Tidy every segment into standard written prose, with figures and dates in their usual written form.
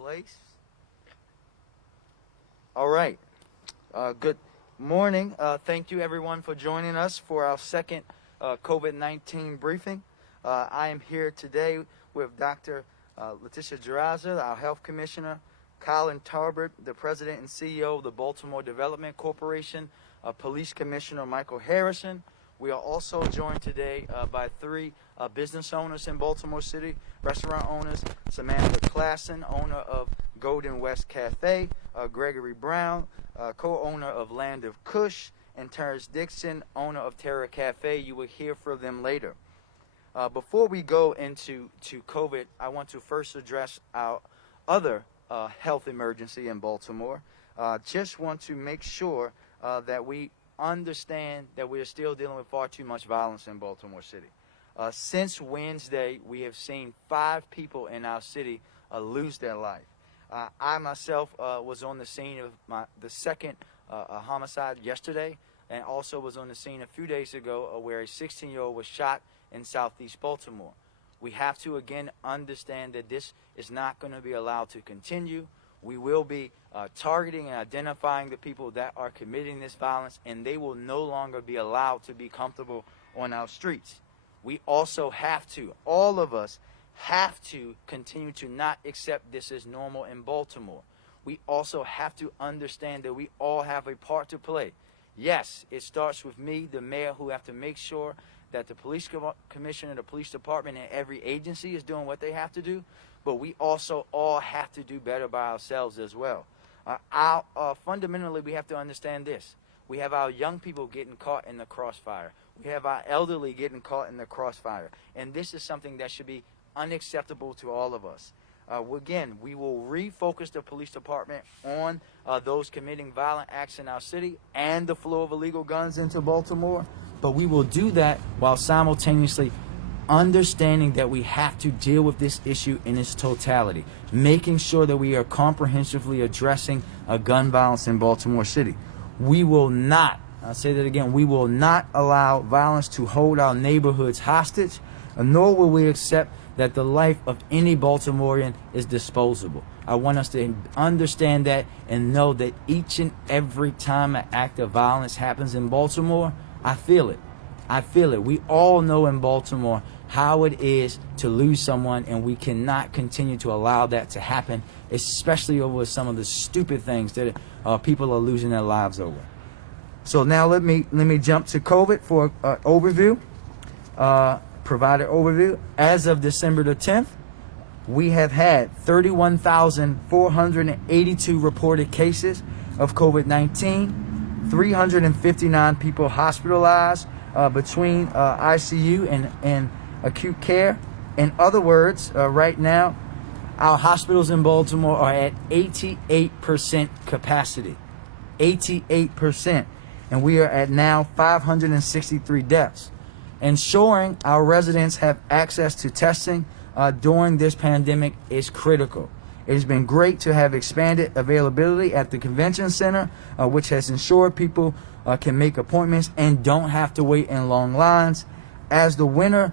place. All right. Good morning. Thank you, everyone, for joining us for our second COVID-19 briefing. I am here today with Dr. Letitia Jaraza, our Health Commissioner, Colin Tarbert, the President and CEO of the Baltimore Development Corporation, Police Commissioner Michael Harrison. We are also joined today by three business owners in Baltimore City, restaurant owners: Samantha Classen, owner of Golden West Cafe; Gregory Brown, co-owner of Land of Kush; and Terence Dixon, owner of Terra Cafe. You will hear from them later. Before we go into COVID, I want to first address our other health emergency in Baltimore. Just want to make sure that we understand that we are still dealing with far too much violence in Baltimore City. Since Wednesday, we have seen 5 people in our city lose their life. I myself was on the scene of the second homicide yesterday, and also was on the scene a few days ago where a 16-year-old was shot in Southeast Baltimore. We have to again understand that this is not going to be allowed to continue. We will be targeting and identifying the people that are committing this violence, and they will no longer be allowed to be comfortable on our streets. We also have to, all of us, have to continue to not accept this as normal in Baltimore. We also have to understand that we all have a part to play. Yes, it starts with me, the mayor, who have to make sure that the police commissioner, the police department, and every agency is doing what they have to do, but we also all have to do better by ourselves as well. Fundamentally, we have to understand this. We have our young people getting caught in the crossfire. We have our elderly getting caught in the crossfire. And this is something that should be unacceptable to all of us. Again, we will refocus the police department on those committing violent acts in our city and the flow of illegal guns into Baltimore. But we will do that while simultaneously understanding that we have to deal with this issue in its totality, making sure that we are comprehensively addressing gun violence in Baltimore City. We will not, I'll say that again, we will not allow violence to hold our neighborhoods hostage, nor will we accept that the life of any Baltimorean is disposable. I want us to understand that and know that each and every time an act of violence happens in Baltimore, I feel it. I feel it. We all know in Baltimore how it is to lose someone, and we cannot continue to allow that to happen, especially over some of the stupid things that people are losing their lives over. So now let me jump to COVID for an overview. Provide an overview. As of December the 10th, we have had 31,482 reported cases of COVID-19, 359 people hospitalized between ICU and acute care. In other words, right now, our hospitals in Baltimore are at 88% capacity. 88%. And we are at now 563 deaths. Ensuring our residents have access to testing during this pandemic is critical. It has been great to have expanded availability at the convention center, which has ensured people can make appointments and don't have to wait in long lines. As the winter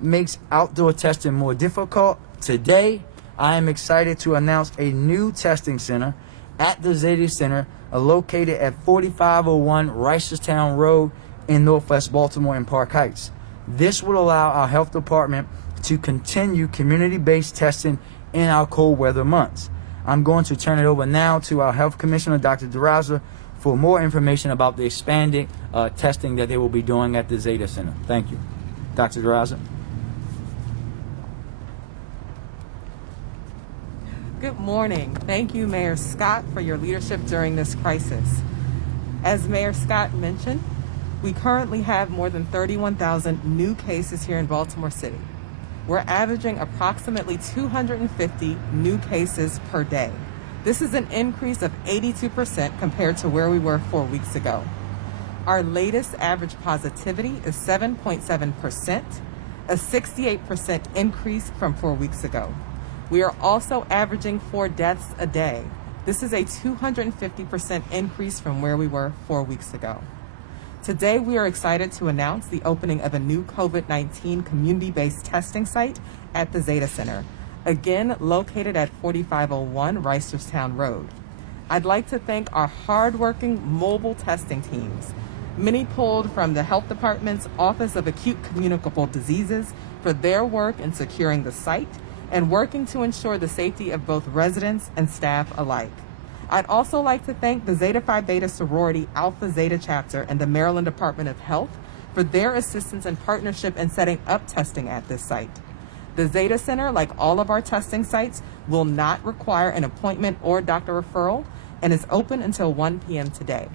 makes outdoor testing more difficult, today I am excited to announce a new testing center at the Zeta Center located at 4501 Reisterstown Road in Northwest Baltimore in Park Heights. This will allow our health department to continue community-based testing in our cold weather months. I'm going to turn it over now to our health commissioner, Dr. Daraza, for more information about the expanded testing that they will be doing at the Zeta Center. Thank you. Dr. Daraza. Good morning. Thank you, Mayor Scott, for your leadership during this crisis. As Mayor Scott mentioned, we currently have more than 31,000 new cases here in Baltimore City. We're averaging approximately 250 new cases per day. This is an increase of 82% compared to where we were 4 weeks ago. Our latest average positivity is 7.7%, a 68% increase from 4 weeks ago. We are also averaging 4 deaths a day. This is a 250% increase from where we were 4 weeks ago. Today, we are excited to announce the opening of a new COVID-19 community-based testing site at the Zeta Center. again located at 4501 Reisterstown Road. I'd like to thank our hardworking mobile testing teams, many pulled from the Health Department's Office of Acute Communicable Diseases, for their work in securing the site and working to ensure the safety of both residents and staff alike. I'd also like to thank the Zeta Phi Beta sorority Alpha Zeta chapter and the Maryland Department of Health for their assistance and partnership in setting up testing at this site. The Zeta Center, like all of our testing sites, will not require an appointment or doctor referral and is open until 1 p.m. today.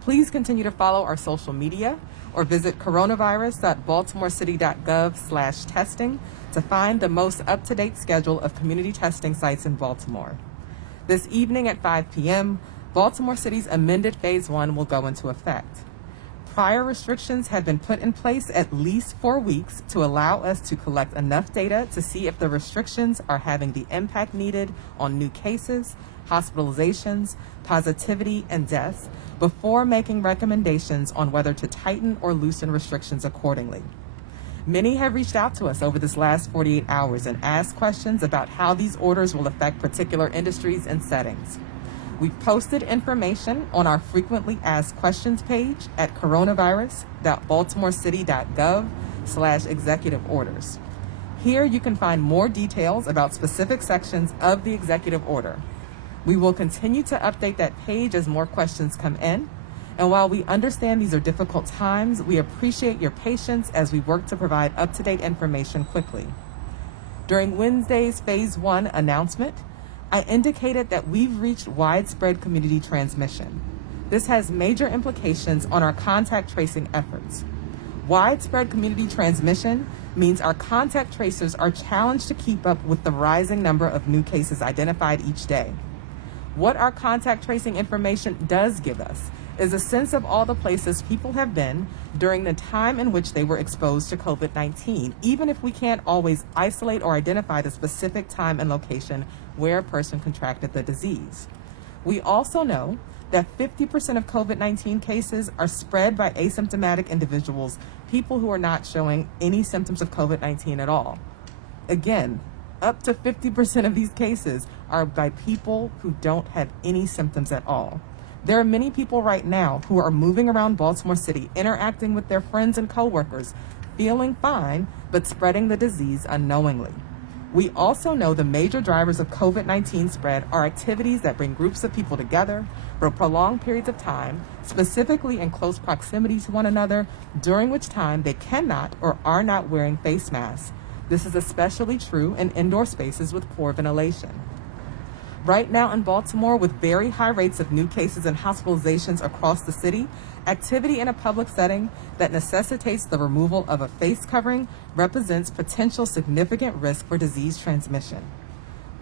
Please continue to follow our social media or visit coronavirus.baltimorecity.gov/testing to find the most up-to-date schedule of community testing sites in Baltimore. This evening at 5 p.m., Baltimore City's amended Phase 1 will go into effect. Prior restrictions had been put in place at least 4 weeks to allow us to collect enough data to see if the restrictions are having the impact needed on new cases, hospitalizations, positivity, and deaths before making recommendations on whether to tighten or loosen restrictions accordingly. Many have reached out to us over this last 48 hours and asked questions about how these orders will affect particular industries and settings. We've posted information on our frequently asked questions page at coronavirus.baltimorecity.gov/executive orders. Here you can find more details about specific sections of the executive order. We will continue to update that page as more questions come in. And while we understand these are difficult times, we appreciate your patience as we work to provide up-to-date information quickly. During Wednesday's Phase 1 announcement, I indicated that we've reached widespread community transmission. This has major implications on our contact tracing efforts. Widespread community transmission means our contact tracers are challenged to keep up with the rising number of new cases identified each day. What our contact tracing information does give us is a sense of all the places people have been during the time in which they were exposed to COVID-19, even if we can't always isolate or identify the specific time and location where a person contracted the disease. We also know that 50% of COVID-19 cases are spread by asymptomatic individuals, people who are not showing any symptoms of COVID-19 at all. Again, up to 50% of these cases are by people who don't have any symptoms at all. There are many people right now who are moving around Baltimore City, interacting with their friends and coworkers, feeling fine, but spreading the disease unknowingly. We also know the major drivers of COVID-19 spread are activities that bring groups of people together for prolonged periods of time, specifically in close proximity to one another, during which time they cannot or are not wearing face masks. This is especially true in indoor spaces with poor ventilation. Right now in Baltimore, with very high rates of new cases and hospitalizations across the city, activity in a public setting that necessitates the removal of a face covering represents potential significant risk for disease transmission.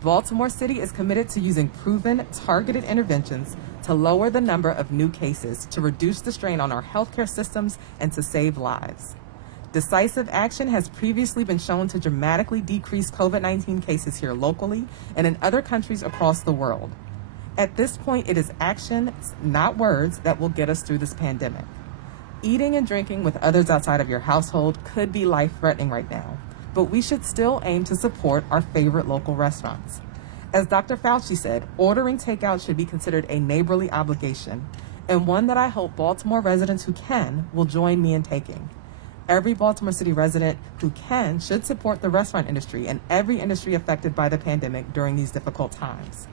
Baltimore City is committed to using proven, targeted interventions to lower the number of new cases, to reduce the strain on our healthcare systems, and to save lives. Decisive action has previously been shown to dramatically decrease COVID-19 cases here locally and in other countries across the world. At this point, it is action, not words, that will get us through this pandemic. Eating and drinking with others outside of your household could be life-threatening right now, but we should still aim to support our favorite local restaurants. As Dr. Fauci said, ordering takeout should be considered a neighborly obligation, and one that I hope Baltimore residents who can will join me in taking. Every Baltimore City resident who can should support the restaurant industry and every industry affected by the pandemic during these difficult times.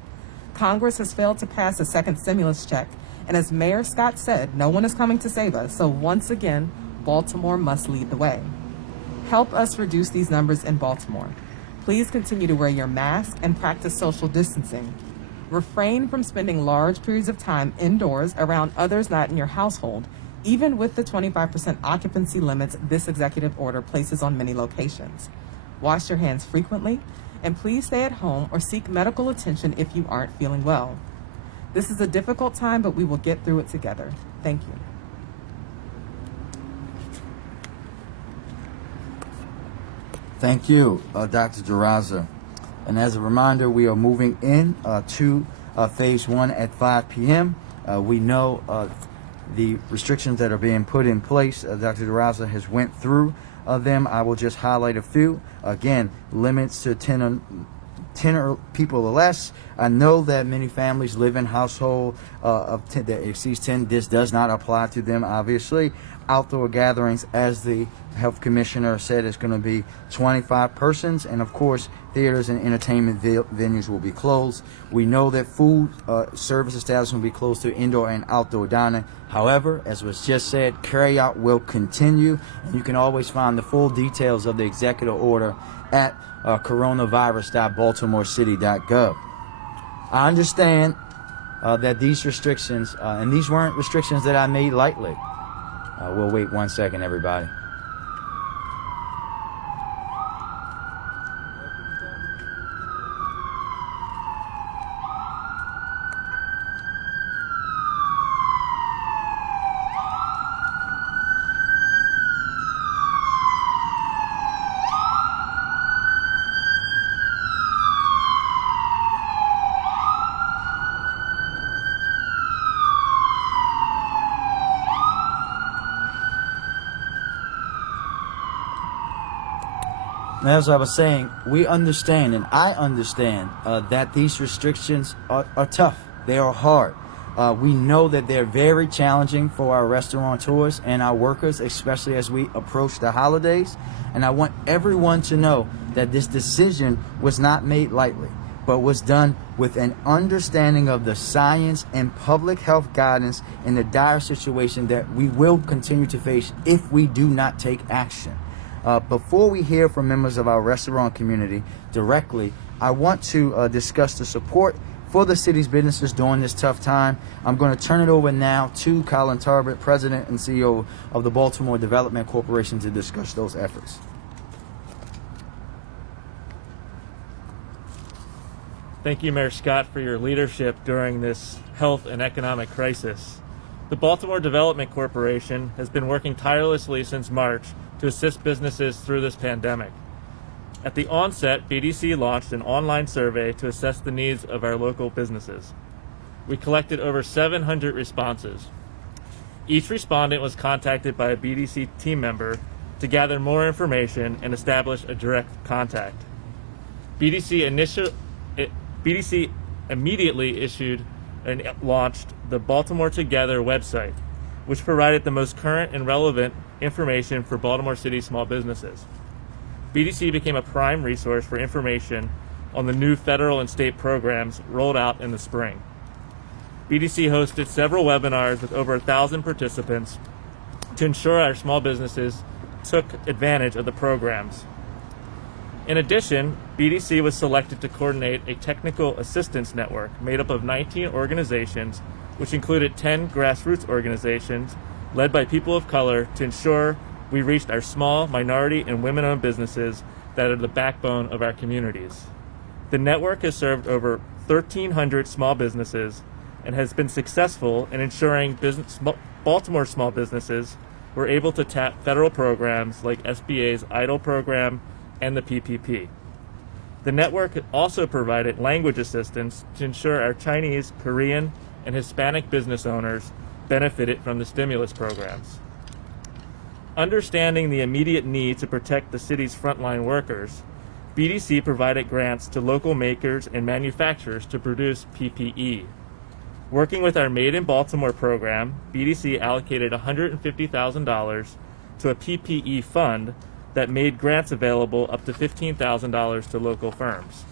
Congress has failed to pass a second stimulus check, and as Mayor Scott said, no one is coming to save us, so once again, Baltimore must lead the way. Help us reduce these numbers in Baltimore. Please continue to wear your mask and practice social distancing. Refrain from spending large periods of time indoors around others not in your household, even with the 25% occupancy limits this executive order places on many locations. Wash your hands frequently, and please stay at home or seek medical attention if you aren't feeling well. This is a difficult time, but we will get through it together. Thank you. Thank you, Dr. Jaraza. And as a reminder, we are moving in to Phase 1 at 5 p.m. We know the restrictions that are being put in place. Dr. Jaraza has went through of them. I will just highlight a few. Again, limits to 10 people or less. I know that many families live in household of 10, that exceeds 10. This does not apply to them, obviously. Outdoor gatherings, as the health commissioner said, is going to be 25 persons, and of course theaters and entertainment venues will be closed. We know that food service establishments will be closed to indoor and outdoor dining. However, as was just said, carryout will continue, and you can always find the full details of the executive order at coronavirus.baltimorecity.gov. I understand that these restrictions, and these weren't restrictions that I made lightly. We'll wait 1 second, everybody. As I was saying, we understand, and I understand, that these restrictions are tough. They are hard. We know that they're very challenging for our restaurateurs and our workers, especially as we approach the holidays. And I want everyone to know that this decision was not made lightly, but was done with an understanding of the science and public health guidance in the dire situation that we will continue to face if we do not take action. Before we hear from members of our restaurant community directly, I want to discuss the support for the city's businesses during this tough time. I'm going to turn it over now to Colin Tarbert, President and CEO of the Baltimore Development Corporation, to discuss those efforts. Thank you, Mayor Scott, for your leadership during this health and economic crisis. The Baltimore Development Corporation has been working tirelessly since March to assist businesses through this pandemic. At the onset, BDC launched an online survey to assess the needs of our local businesses. We collected over 700 responses. Each respondent was contacted by a BDC team member to gather more information and establish a direct contact. BDC immediately issued and launched the Baltimore Together website, which provided the most current and relevant information for Baltimore City small businesses. BDC became a prime resource for information on the new federal and state programs rolled out in the spring. BDC hosted several webinars with over 1,000 participants to ensure our small businesses took advantage of the programs. In addition, BDC was selected to coordinate a technical assistance network made up of 19 organizations, which included 10 grassroots organizations led by people of color, to ensure we reached our small, minority, and women-owned businesses that are the backbone of our communities. The network has served over 1,300 small businesses and has been successful in ensuring Baltimore small businesses were able to tap federal programs like SBA's EIDL program and the PPP. The network also provided language assistance to ensure our Chinese, Korean, and Hispanic business owners benefited from the stimulus programs. Understanding the immediate need to protect the city's frontline workers, BDC provided grants to local makers and manufacturers to produce PPE. Working with our Made in Baltimore program, BDC allocated $150,000 to a PPE fund that made grants available up to $15,000 to local firms.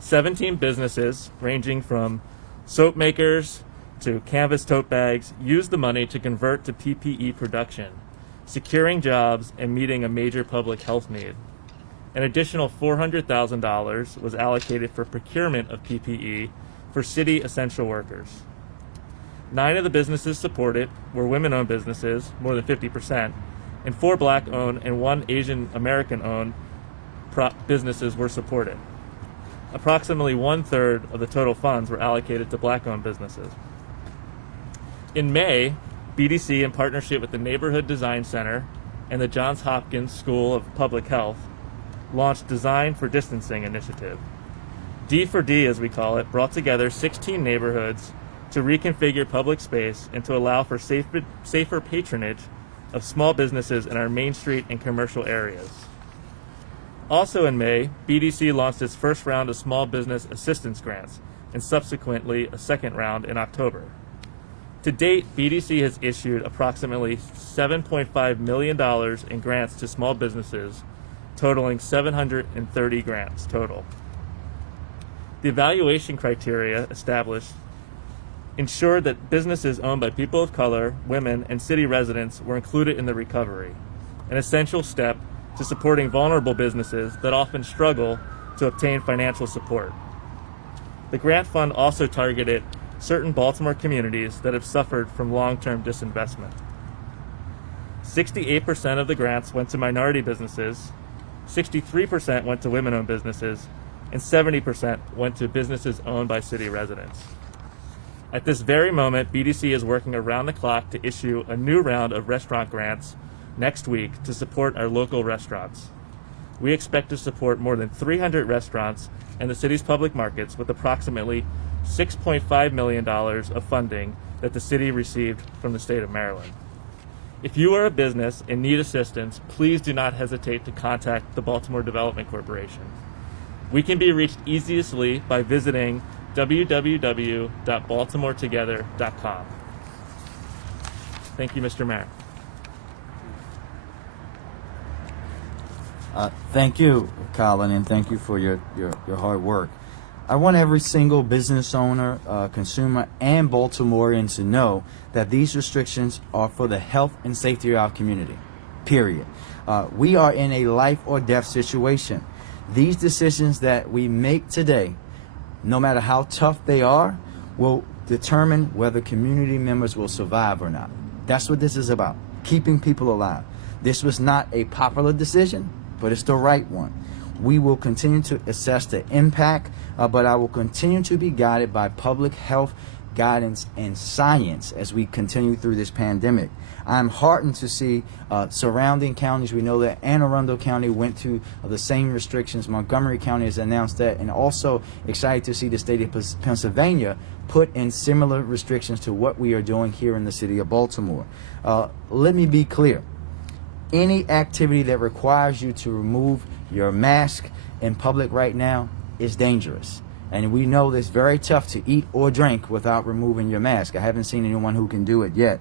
17 businesses, ranging from soap makers to canvas tote bags, used the money to convert to PPE production, securing jobs and meeting a major public health need. An additional $400,000 was allocated for procurement of PPE for city essential workers. 9 of the businesses supported were women-owned businesses, more than 50%, and 4 Black-owned and 1 Asian American-owned businesses were supported. Approximately 1/3 of the total funds were allocated to Black-owned businesses. In May, BDC, in partnership with the Neighborhood Design Center and the Johns Hopkins School of Public Health, launched Design for Distancing initiative. D for D, as we call it, brought together 16 neighborhoods to reconfigure public space and to allow for safer patronage of small businesses in our Main Street and commercial areas. Also in May, BDC launched its first round of small business assistance grants and subsequently a second round in October. To date, BDC has issued approximately $7.5 million in grants to small businesses, totaling 730 grants total. The evaluation criteria established ensured that businesses owned by people of color, women, and city residents were included in the recovery, an essential step to supporting vulnerable businesses that often struggle to obtain financial support. The grant fund also targeted certain Baltimore communities that have suffered from long-term disinvestment. 68% of the grants went to minority businesses, 63% went to women-owned businesses, and 70% went to businesses owned by city residents. At this very moment, BDC is working around the clock to issue a new round of restaurant grants next week to support our local restaurants. We expect to support more than 300 restaurants and the city's public markets with approximately $6.5 million of funding that the city received from the state of Maryland. If you are a business and need assistance, please do not hesitate to contact the Baltimore Development Corporation. We can be reached easily by visiting www.baltimoretogether.com. Thank you, Mr. Mayor. Thank you, Colin, and thank you for your hard work. I want every single business owner, consumer, and Baltimorean to know that these restrictions are for the health and safety of our community, period. We are in a life or death situation. These decisions that we make today, no matter how tough they are, will determine whether community members will survive or not. That's what this is about, keeping people alive. This was not a popular decision, but it's the right one. We will continue to assess the impact, but I will continue to be guided by public health guidance and science as we continue through this pandemic. I'm heartened to see surrounding counties. We know that Anne Arundel County went to the same restrictions. Montgomery County has announced that, and also excited to see the state of Pennsylvania put in similar restrictions to what we are doing here in the city of Baltimore. Let me be clear. Any activity that requires you to remove your mask in public right now is dangerous. And we know it's very tough to eat or drink without removing your mask. I haven't seen anyone who can do it yet.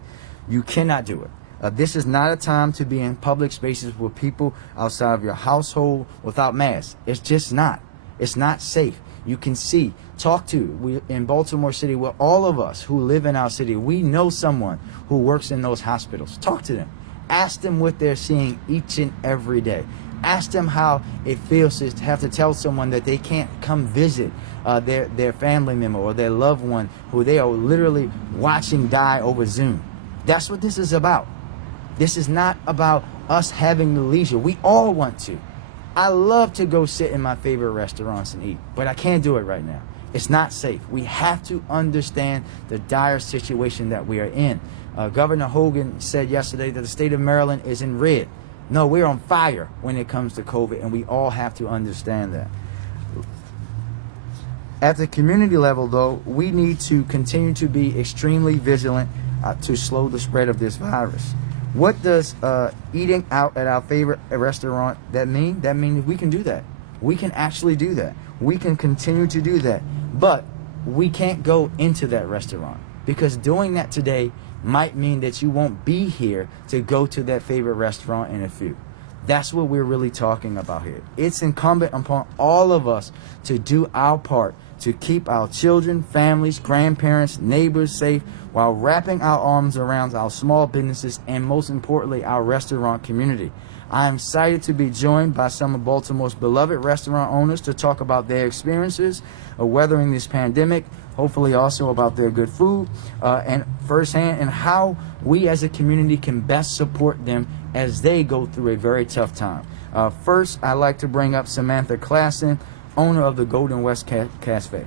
You cannot do it. This is not a time to be in public spaces with people outside of your household without masks. It's just not. It's not safe. You can see, talk to, we in Baltimore City, where all of us who live in our city, we know someone who works in those hospitals. Talk to them. Ask them what they're seeing each and every day. Ask them how it feels to have to tell someone that they can't come visit their family member or their loved one who they are literally watching die over Zoom. That's what this is about. This is not about us having the leisure. We all want to. I love to go sit in my favorite restaurants and eat, but I can't do it right now. It's not safe. We have to understand the dire situation that we are in. Governor Hogan said yesterday that the state of Maryland is in red. No, we're on fire when it comes to COVID, and we all have to understand that. At the community level, though, we need to continue to be extremely vigilant to slow the spread of this virus. What does eating out at our favorite restaurant that mean? That means we can do that. We can actually do that. We can continue to do that. But we can't go into that restaurant, because doing that today might mean that you won't be here to go to that favorite restaurant in a few. That's what we're really talking about here. It's incumbent upon all of us to do our part to keep our children, families, grandparents, neighbors safe while wrapping our arms around our small businesses and, most importantly, our restaurant community. I am excited to be joined by some of Baltimore's beloved restaurant owners to talk about their experiences of weathering this pandemic, hopefully also about their good food and firsthand, and how we as a community can best support them as they go through a very tough time. First, I'd like to bring up Samantha Classen, owner of the Golden West Cafe.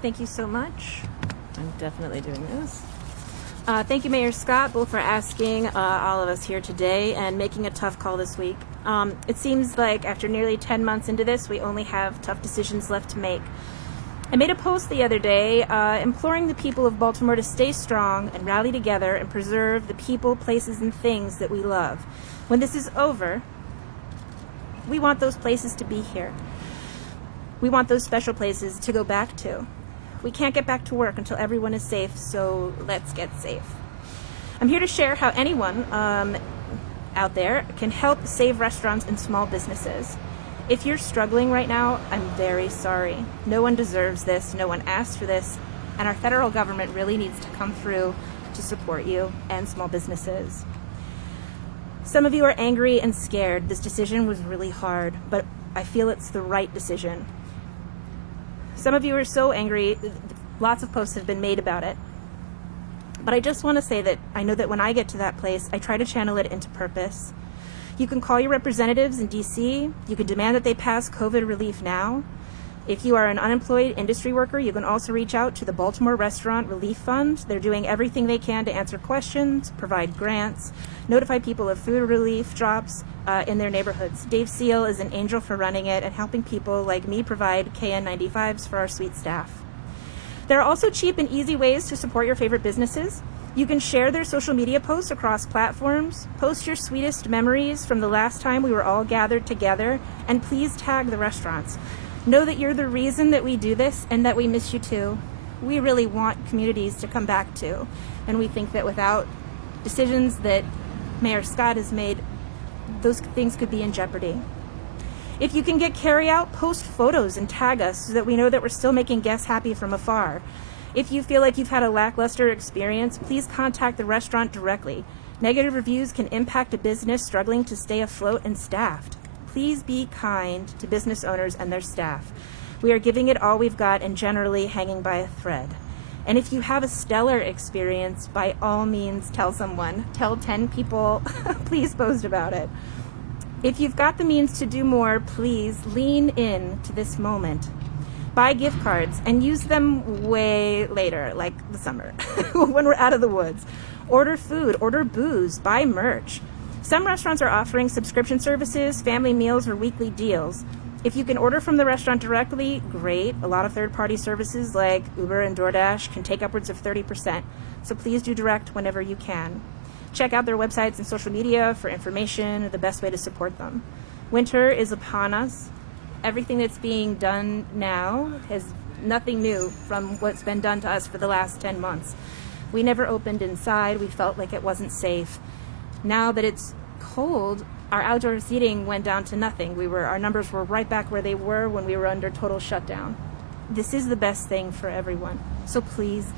Thank you so much. I'm definitely doing this. Thank you, Mayor Scott, both for asking all of us here today and making a tough call this week. It seems like after nearly 10 months into this, we only have tough decisions left to make. I made a post the other day imploring the people of Baltimore to stay strong and rally together and preserve the people, places, and things that we love. When this is over, we want those places to be here. We want those special places to go back to. We can't get back to work until everyone is safe, so let's get safe. I'm here to share how anyone out there can help save restaurants and small businesses. If you're struggling right now, I'm very sorry. No one deserves this, no one asked for this, and our federal government really needs to come through to support you and small businesses. Some of you are angry and scared. This decision was really hard, but I feel it's the right decision. Some of you are so angry, lots of posts have been made about it. But I just want to say that I know that when I get to that place, I try to channel it into purpose. You can call your representatives in DC. You can demand that they pass COVID relief now. If you are an unemployed industry worker, you can also reach out to the Baltimore Restaurant Relief Fund. They're doing everything they can to answer questions, provide grants, notify people of food relief drops in their neighborhoods. Dave Seal is an angel for running it and helping people like me provide KN95s for our sweet staff. There are also cheap and easy ways to support your favorite businesses. You can share their social media posts across platforms, post your sweetest memories from the last time we were all gathered together, and please tag the restaurants. Know that you're the reason that we do this and that we miss you too. We really want communities to come back to, and we think that without decisions that Mayor Scott has made, those things could be in jeopardy. If you can get carry-out, post photos and tag us so that we know that we're still making guests happy from afar. If you feel like you've had a lackluster experience, please contact the restaurant directly. Negative reviews can impact a business struggling to stay afloat and staffed. Please be kind to business owners and their staff. We are giving it all we've got and generally hanging by a thread. And if you have a stellar experience, by all means tell someone. Tell 10 people, please post about it. If you've got the means to do more, please lean in to this moment. Buy gift cards and use them way later, like the summer, when we're out of the woods. Order food, order booze, buy merch. Some restaurants are offering subscription services, family meals, or weekly deals. If you can order from the restaurant directly, great. A lot of third-party services like Uber and DoorDash can take upwards of 30%, so please do direct whenever you can. Check out their websites and social media for information or the best way to support them. Winter is upon us. Everything that's being done now is nothing new from what's been done to us for the last 10 months. We never opened inside. We felt like it wasn't safe. Now that it's cold, our outdoor seating went down to nothing. Our numbers were right back where they were when we were under total shutdown. This is the best thing for everyone. So please,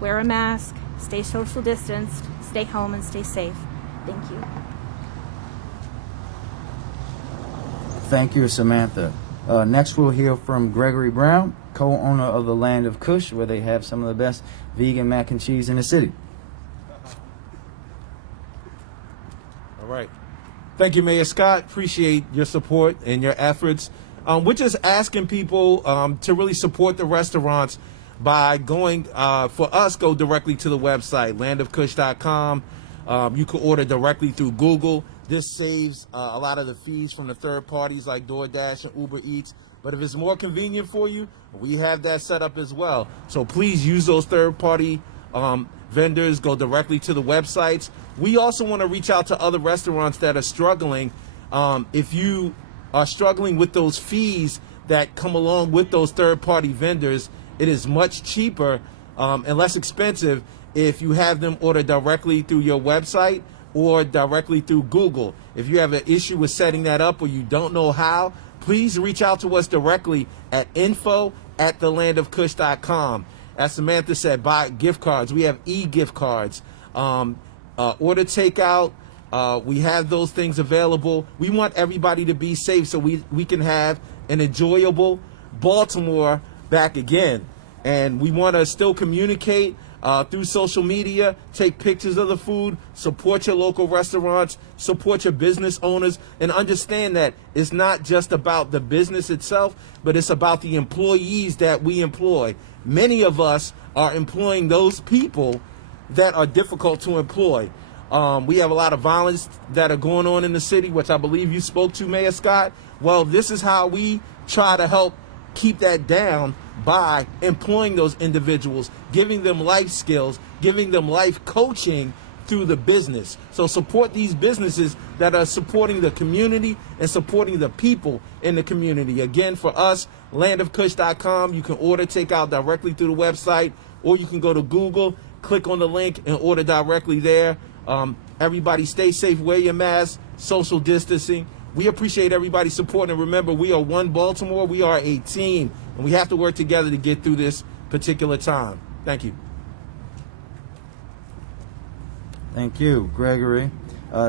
wear a mask, stay social distanced, stay home, and stay safe. Thank you. Thank you, Samantha. Next, we'll hear from Gregory Brown, co-owner of the Land of Kush, where they have some of the best vegan mac and cheese in the city. All right. Thank you, Mayor Scott. Appreciate your support and your efforts. We're just asking people to really support the restaurants by going, for us, go directly to the website, landofkush.com. You can order directly through Google. This saves a lot of the fees from the third parties like DoorDash and Uber Eats. But if it's more convenient for you, we have that set up as well. So please use those third-party vendors. Go directly to the websites. We also want to reach out to other restaurants that are struggling. If you are struggling with those fees that come along with those third-party vendors, it is much cheaper and less expensive if you have them order directly through your website or directly through Google. If you have an issue with setting that up or you don't know how, please reach out to us directly at info@thelandofkush.com. As Samantha said, buy gift cards. We have e-gift cards. Order takeout. We have those things available. We want everybody to be safe so we can have an enjoyable Baltimore back again. And we want to still communicate through social media, take pictures of the food, support your local restaurants, support your business owners, and understand that it's not just about the business itself, but it's about the employees that we employ. Many of us are employing those people that are difficult to employ. We have a lot of violence that are going on in the city, which I believe you spoke to, Mayor Scott. Well, this is how we try to help keep that down by employing those individuals, giving them life skills, giving them life coaching through the business. So support these businesses that are supporting the community and supporting the people in the community. Again, for us, landofkush.com, you can order takeout directly through the website, or you can go to Google, click on the link, and order directly there. Everybody stay safe, wear your mask, social distancing. We appreciate everybody's support, and remember, we are one Baltimore, we are a team, and we have to work together to get through this particular time. Thank you. Thank you, Gregory.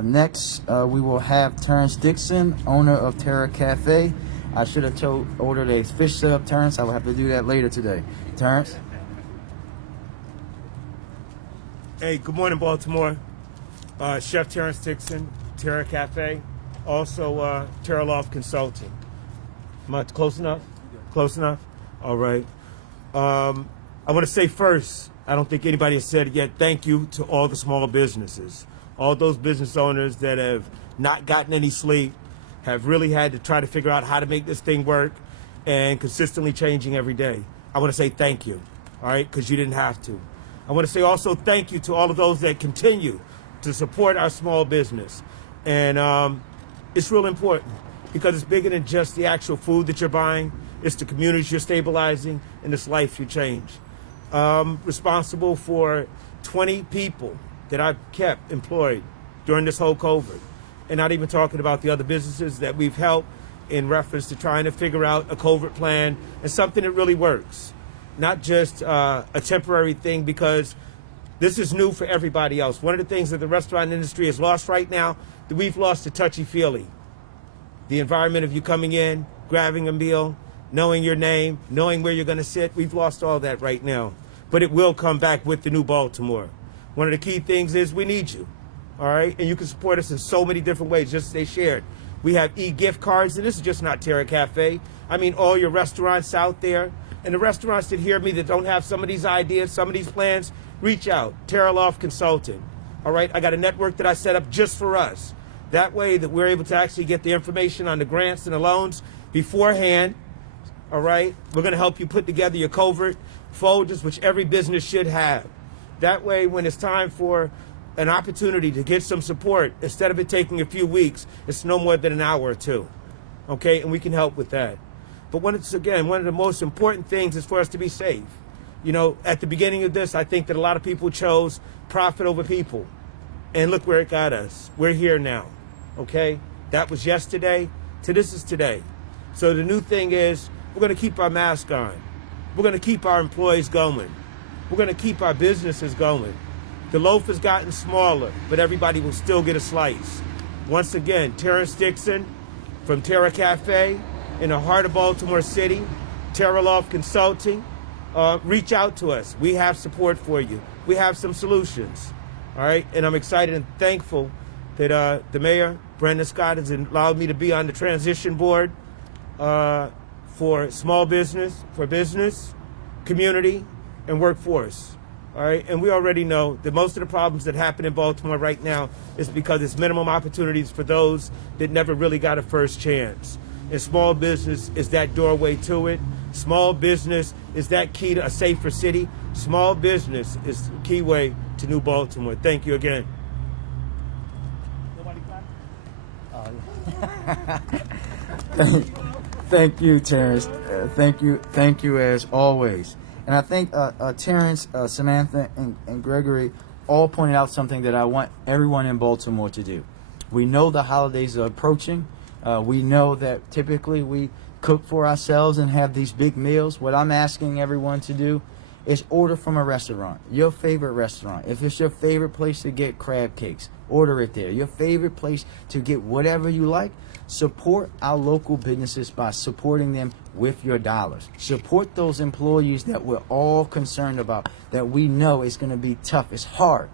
Next, we will have Terence Dixon, owner of Terra Cafe. I should have ordered a fish sub, Terence. I will have to do that later today. Terence? Hey, good morning, Baltimore. Chef Terence Dixon, Terra Cafe, also Terra Loft Consulting. Am I close enough? Close enough? All right. I want to say first, I don't think anybody has said it yet, thank you to all the small businesses, all those business owners that have not gotten any sleep, have really had to try to figure out how to make this thing work, and consistently changing every day. I want to say thank you, all right, because you didn't have to. I want to say also thank you to all of those that continue to support our small business. And it's real important because it's bigger than just the actual food that you're buying. It's the communities you're stabilizing and this life you change. Responsible for 20 people that I've kept employed during this whole COVID. And not even talking about the other businesses that we've helped in reference to trying to figure out a COVID plan and something that really works. Not just a temporary thing, because this is new for everybody else. One of the things that the restaurant industry has lost right now, that we've lost the touchy-feely. The environment of you coming in, grabbing a meal, knowing your name, knowing where you're going to sit. We've lost all that right now. But it will come back with the new Baltimore. One of the key things is we need you, all right? And you can support us in so many different ways, just as they shared. We have e-gift cards, and this is just not Terra Cafe. I mean, all your restaurants out there, and the restaurants that hear me that don't have some of these ideas, some of these plans, reach out, Terra Loft Consulting, all right? I got a network that I set up just for us. That way that we're able to actually get the information on the grants and the loans beforehand, all right? We're gonna help you put together your covert folders, which every business should have. That way, when it's time for an opportunity to get some support, instead of it taking a few weeks, it's no more than an hour or two, okay? And we can help with that. But one of the most important things is for us to be safe. You know, at the beginning of this, I think that a lot of people chose profit over people. And look where it got us. We're here now, okay? That was yesterday, to this is today. So the new thing is, we're gonna keep our mask on. We're gonna keep our employees going. We're gonna keep our businesses going. The loaf has gotten smaller, but everybody will still get a slice. Once again, Terence Dixon from Terra Cafe in the heart of Baltimore City, Terra Loft Consulting. Reach out to us. We have support for you. We have some solutions, all right? And I'm excited and thankful that the mayor, Brandon Scott, has allowed me to be on the transition board for small business, for business, community, and workforce. All right, and we already know that most of the problems that happen in Baltimore right now is because it's minimum opportunities for those that never really got a first chance. And small business is that doorway to it. Small business is that key to a safer city. Small business is the key way to New Baltimore. Thank you again. Thank you, Terence. Thank you as always. And I think Terence, Samantha, and Gregory all pointed out something that I want everyone in Baltimore to do. We know the holidays are approaching. We know that typically we cook for ourselves and have these big meals. What I'm asking everyone to do is order from a restaurant, your favorite restaurant. If it's your favorite place to get crab cakes, order it there. Your favorite place to get whatever you like, support our local businesses by supporting them with your dollars. Support those employees that we're all concerned about, that we know it's going to be tough, it's hard.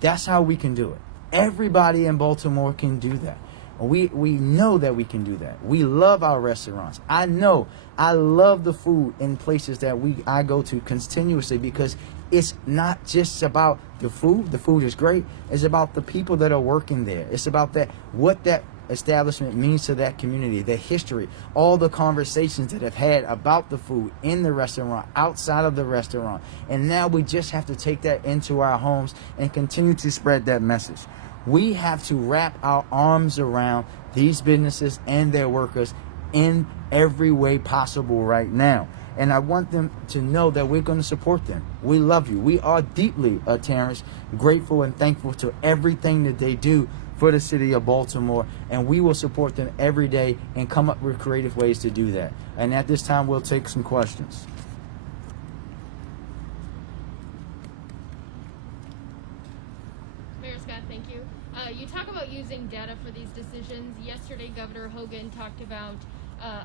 That's how we can do it. Everybody in Baltimore can do that. We know that we can do that. We love our restaurants. I know. I love the food in places that I go to continuously, because it's not just about the food. The food is great. It's about the people that are working there. It's about what that establishment means to that community, the history, all the conversations that have had about the food in the restaurant, outside of the restaurant. And now we just have to take that into our homes and continue to spread that message. We have to wrap our arms around these businesses and their workers in every way possible right now. And I want them to know that we're going to support them. We love you. We are deeply, Terrence, grateful and thankful to everything that they do for the city of Baltimore. And we will support them every day and come up with creative ways to do that. And at this time, we'll take some questions. Mayor Scott, thank you. You talk about using data for these decisions. Yesterday, Governor Hogan talked about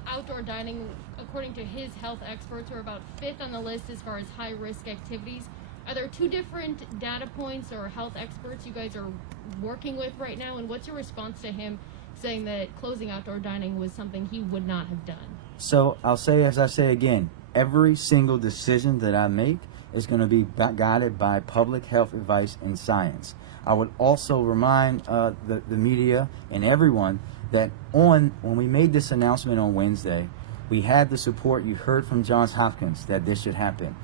outdoor dining, according to his health experts, are about 5th on the list as far as high-risk activities. Are there two different data points or health experts you guys are working with right now? And what's your response to him saying that closing outdoor dining was something he would not have done? So I'll say, as I say again, every single decision that I make is going to be guided by public health advice and science. I would also remind the media and everyone that when we made this announcement on Wednesday, we had the support. You heard from Johns Hopkins that this should happen.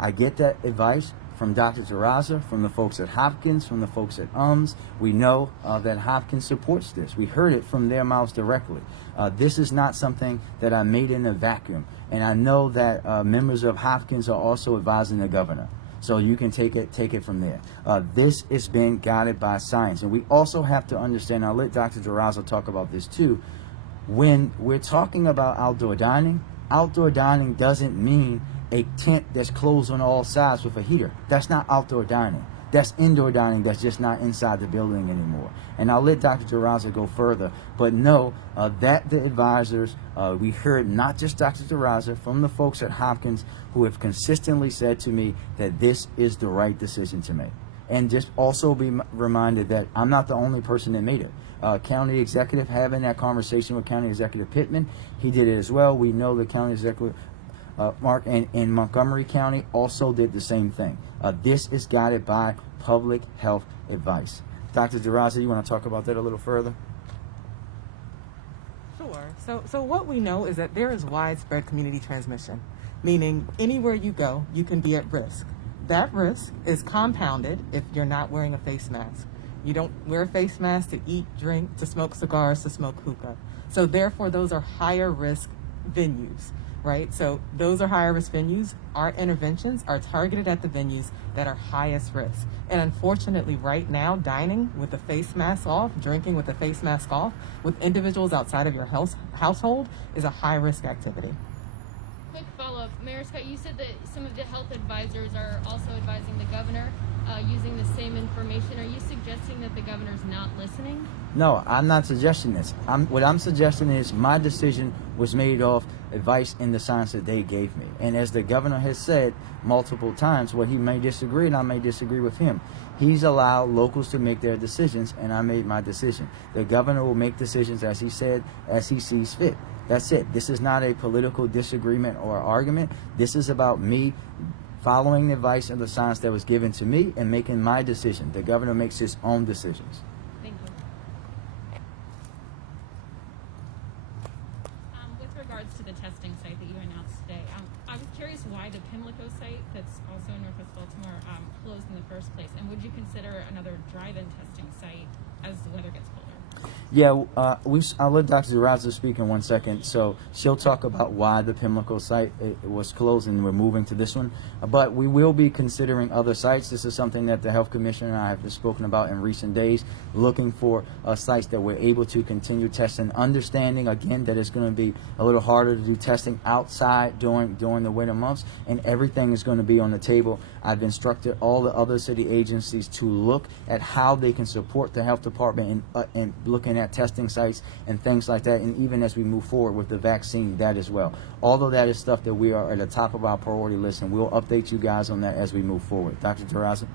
I get that advice from Dr. Terraza, from the folks at Hopkins, from the folks at UMS. We know that Hopkins supports this. We heard it from their mouths directly. This is not something that I made in a vacuum. And I know that members of Hopkins are also advising the governor. So you can take it from there. This is being guided by science. And we also have to understand, I'll let Dr. Terraza talk about this too, when we're talking about outdoor dining doesn't mean a tent that's closed on all sides with a heater. That's not outdoor dining. That's indoor dining that's just not inside the building anymore. And I'll let Dr. Terraza go further, but know that the advisors, we heard not just Dr. Terraza, from the folks at Hopkins who have consistently said to me that this is the right decision to make. And just also be reminded that I'm not the only person that made it. County executive having that conversation with County Executive Pittman, he did it as well. We know the County Executive Mark in Montgomery County also did the same thing. This is guided by public health advice. Dr. Terraza, you want to talk about that a little further? Sure. So what we know is that there is widespread community transmission, meaning anywhere you go, you can be at risk. That risk is compounded if you're not wearing a face mask. You don't wear a face mask to eat, drink, to smoke cigars, to smoke hookah. So therefore, those are higher risk venues, right? So those are higher risk venues. Our interventions are targeted at the venues that are highest risk. And unfortunately, right now, dining with the face mask off, drinking with the face mask off, with individuals outside of your household is a high risk activity. Quick follow-up. Mayor Scott, you said that some of the health advisors are also advising the governor using the same information. Are you suggesting that the governor's not listening? No, I'm not suggesting this. What I'm suggesting is my decision was made off advice and the science that they gave me. And as the governor has said multiple times, well, he may disagree and I may disagree with him. He's allowed locals to make their decisions, and I made my decision. The governor will make decisions, as he said, as he sees fit. That's it. This is not a political disagreement or argument. This is about me following the advice and the science that was given to me and making my decision. The governor makes his own decisions. Thank you. With regards to the testing site that you announced today, I was curious why the Pimlico site, that's also in Northwest Baltimore, closed in the first place, and would you consider another drive-in testing site as the weather gets colder? Yeah, I'll let Dr. Terraza speak in 1 second. So she'll talk about why the Pimlico site was closed and we're moving to this one. But we will be considering other sites. This is something that the Health Commissioner and I have spoken about in recent days, looking for sites that we're able to continue testing, understanding, again, that it's going to be a little harder to do testing outside during the winter months, and everything is going to be on the table. I've instructed all the other city agencies to look at how they can support the health department in looking at testing sites and things like that, and even as we move forward with the vaccine, that as well. All of that is stuff that we are at the top of our priority list, and we'll update you guys on that as we move forward. Dr. Terraza?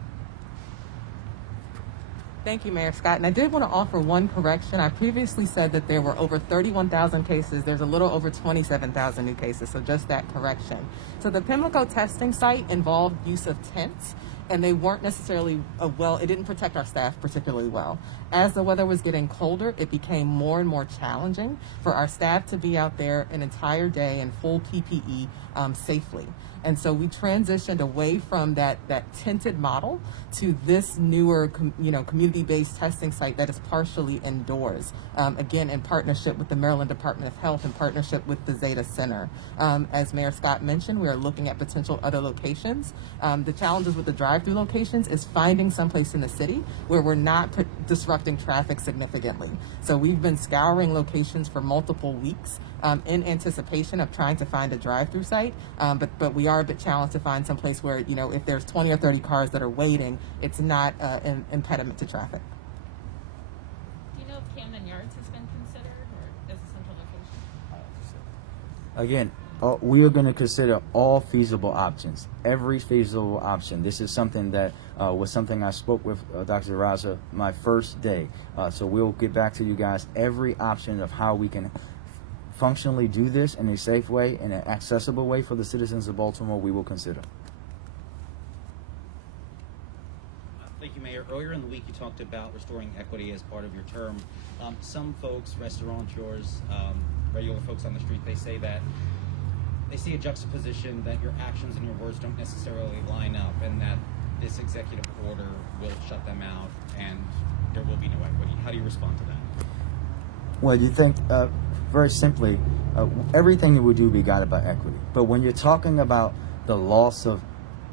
Thank you, Mayor Scott. And I did want to offer one correction. I previously said that there were over 31,000 cases. There's a little over 27,000 new cases, so just that correction. So the Pimlico testing site involved use of tents, and they weren't necessarily it didn't protect our staff particularly well. As the weather was getting colder, it became more and more challenging for our staff to be out there an entire day in full PPE safely. And so we transitioned away from that tented model to this newer, community-based testing site that is partially indoors. Again, in partnership with the Maryland Department of Health, in partnership with the Zeta Center. As Mayor Scott mentioned, we are looking at potential other locations. The challenges with the drive-through locations is finding someplace in the city where we're not disrupting traffic significantly. So we've been scouring locations for multiple weeks in anticipation of trying to find a drive-through site, but we are a bit challenged to find some place where, if there's 20 or 30 cars that are waiting, it's not an impediment to traffic. Do you know if Camden Yards has been considered or as a central location? Again, we are going to consider all feasible options, every feasible option. This is something that was something I spoke with Dr. Raza my first day. So we'll get back to you guys every option of how we can functionally do this in a safe way, in an accessible way for the citizens of Baltimore. We will consider. Thank you, Mayor. Earlier in the week, you talked about restoring equity as part of your term. Some folks, restaurateurs, regular folks on the street, they say that they see a juxtaposition that your actions and your words don't necessarily line up, and that this executive order will shut them out and there will be no equity. How do you respond to that? Well, you think, very simply, everything that we do be guided by equity. But when you're talking about the loss of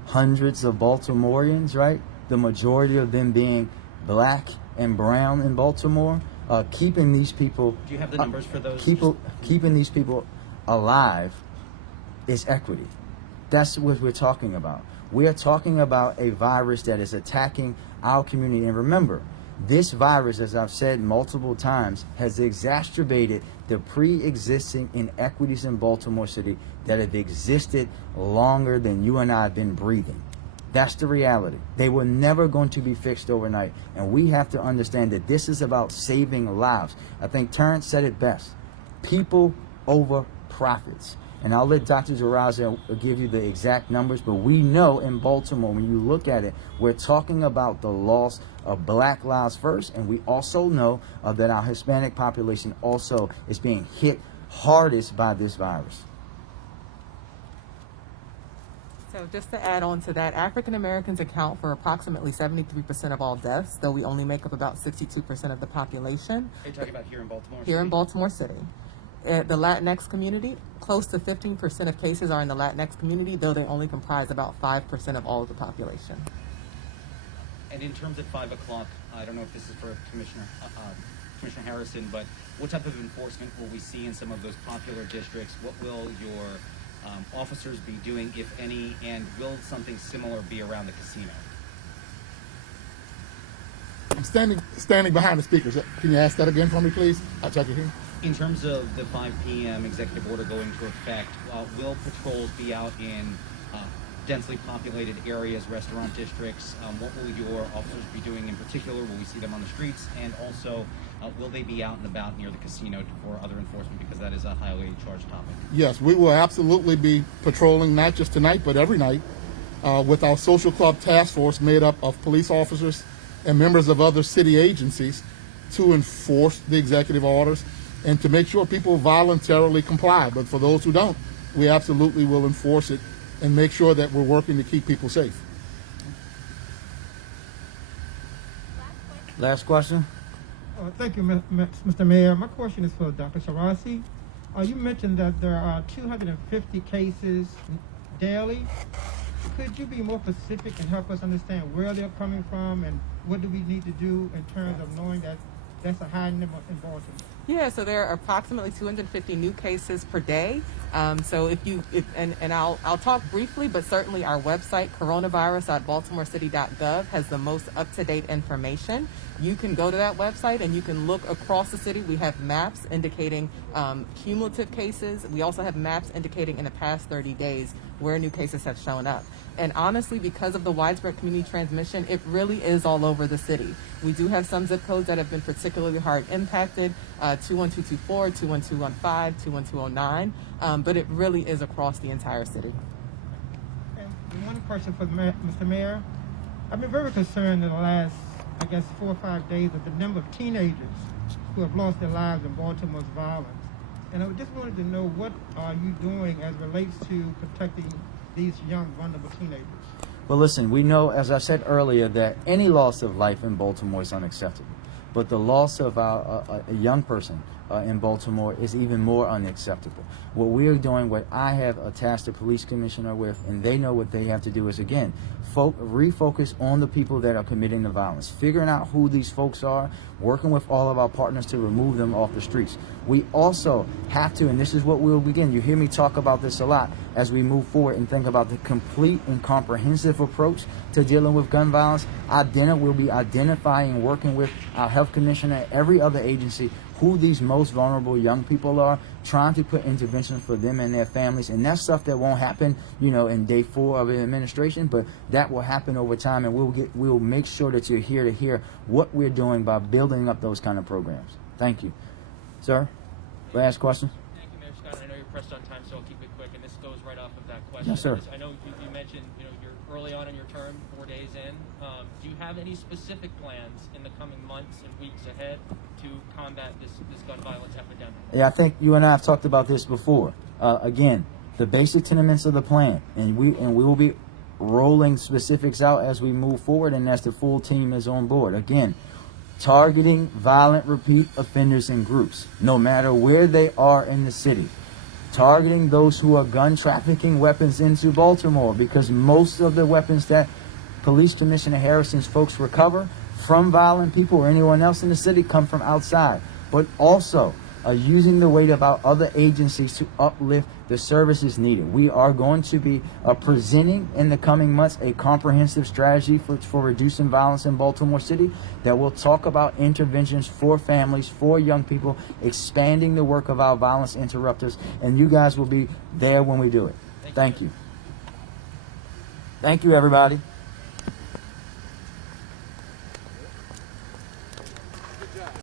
hundreds of Baltimoreans, right? The majority of them being black and brown in Baltimore, keeping these people... Do you have the numbers for those? Keeping these people alive is equity. That's what we're talking about. We are talking about a virus that is attacking our community. And remember, this virus, as I've said multiple times, has exacerbated the pre-existing inequities in Baltimore City that have existed longer than you and I have been breathing. That's the reality. They were never going to be fixed overnight. And we have to understand that this is about saving lives. I think Terence said it best. People over profits. And I'll let Dr. Zaraza give you the exact numbers, but we know in Baltimore, when you look at it, we're talking about the loss of black lives first, and we also know that our Hispanic population also is being hit hardest by this virus. So just to add on to that, African Americans account for approximately 73% of all deaths, though we only make up about 62% of the population. Are you talking about here in Baltimore? Here in Baltimore City. The Latinx community, close to 15% of cases are in the Latinx community, though they only comprise about 5% of all of the population. And in terms of 5 o'clock, I don't know if this is for Commissioner Harrison, but what type of enforcement will we see in some of those popular districts? What will your officers be doing, if any, and will something similar be around the casino? I'm standing behind the speakers. Can you ask that again for me, please? I'll check it here. In terms of the 5 p.m. executive order going into effect, will patrols be out in densely populated areas, restaurant districts? What will your officers be doing in particular? Will we see them on the streets? And also, will they be out and about near the casino for other enforcement, because that is a highly charged topic? Yes, we will absolutely be patrolling, not just tonight, but every night, with our social club task force made up of police officers and members of other city agencies to enforce the executive orders and to make sure people voluntarily comply. But for those who don't, we absolutely will enforce it and make sure that we're working to keep people safe. Last question? Thank you, Mr. Mayor. My question is for Dr. Shirazi. You mentioned that there are 250 cases daily. Could you be more specific and help us understand where they're coming from and what do we need to do in terms of knowing that that's a high number in Baltimore? Yeah, so there are approximately 250 new cases per day. So I'll talk briefly, but certainly our website, coronavirus.baltimorecity.gov, has the most up-to-date information. You can go to that website and you can look across the city. We have maps indicating cumulative cases. We also have maps indicating in the past 30 days where new cases have shown up. And honestly, because of the widespread community transmission, it really is all over the city. We do have some zip codes that have been particularly hard impacted, 21224, 21215, 21209, but it really is across the entire city. And one question for Mr. Mayor. I've been very concerned in the last, 4 or 5 days of the number of teenagers who have lost their lives in Baltimore's violence. And I just wanted to know, what are you doing as relates to protecting these young, vulnerable teenagers? Well, listen, we know, as I said earlier, that any loss of life in Baltimore is unacceptable. But the loss of a young person in Baltimore is even more unacceptable. What we are doing, what I have tasked the police commissioner with, and they know what they have to do, is, again, refocus on the people that are committing the violence, figuring out who these folks are, working with all of our partners to remove them off the streets. We also have to, and this is what we'll begin, you hear me talk about this a lot, as we move forward and think about the complete and comprehensive approach to dealing with gun violence. We'll be identifying and working with our health commissioner, every other agency, who these most vulnerable young people are, trying to put interventions for them and their families. And that's stuff that won't happen, in day 4 of the administration, but that will happen over time, and we'll make sure that you're here to hear what we're doing by building up those kind of programs. Thank you. Sir, last question? Thank you, Mayor Scott. I know you're pressed on time, so I'll keep it quick, and this goes right off of that question. Yes, sir. I know you mentioned, you're early on in your term, 4 days in. Do you have any specific plans in the coming months and weeks ahead to combat this gun violence epidemic? Yeah, I think you and I have talked about this before. Again, the basic tenements of the plan, and we will be rolling specifics out as we move forward and as the full team is on board. Again, targeting violent repeat offenders in groups, no matter where they are in the city. Targeting those who are gun trafficking weapons into Baltimore, because most of the weapons that Police Commissioner Harrison's folks recover from violent people or anyone else in the city come from outside. But also using the weight of our other agencies to uplift the services needed. We are going to be presenting in the coming months a comprehensive strategy for reducing violence in Baltimore City that will talk about interventions for families, for young people, expanding the work of our violence interrupters, and you guys will be there when we do it. Thank you. Thank you, everybody.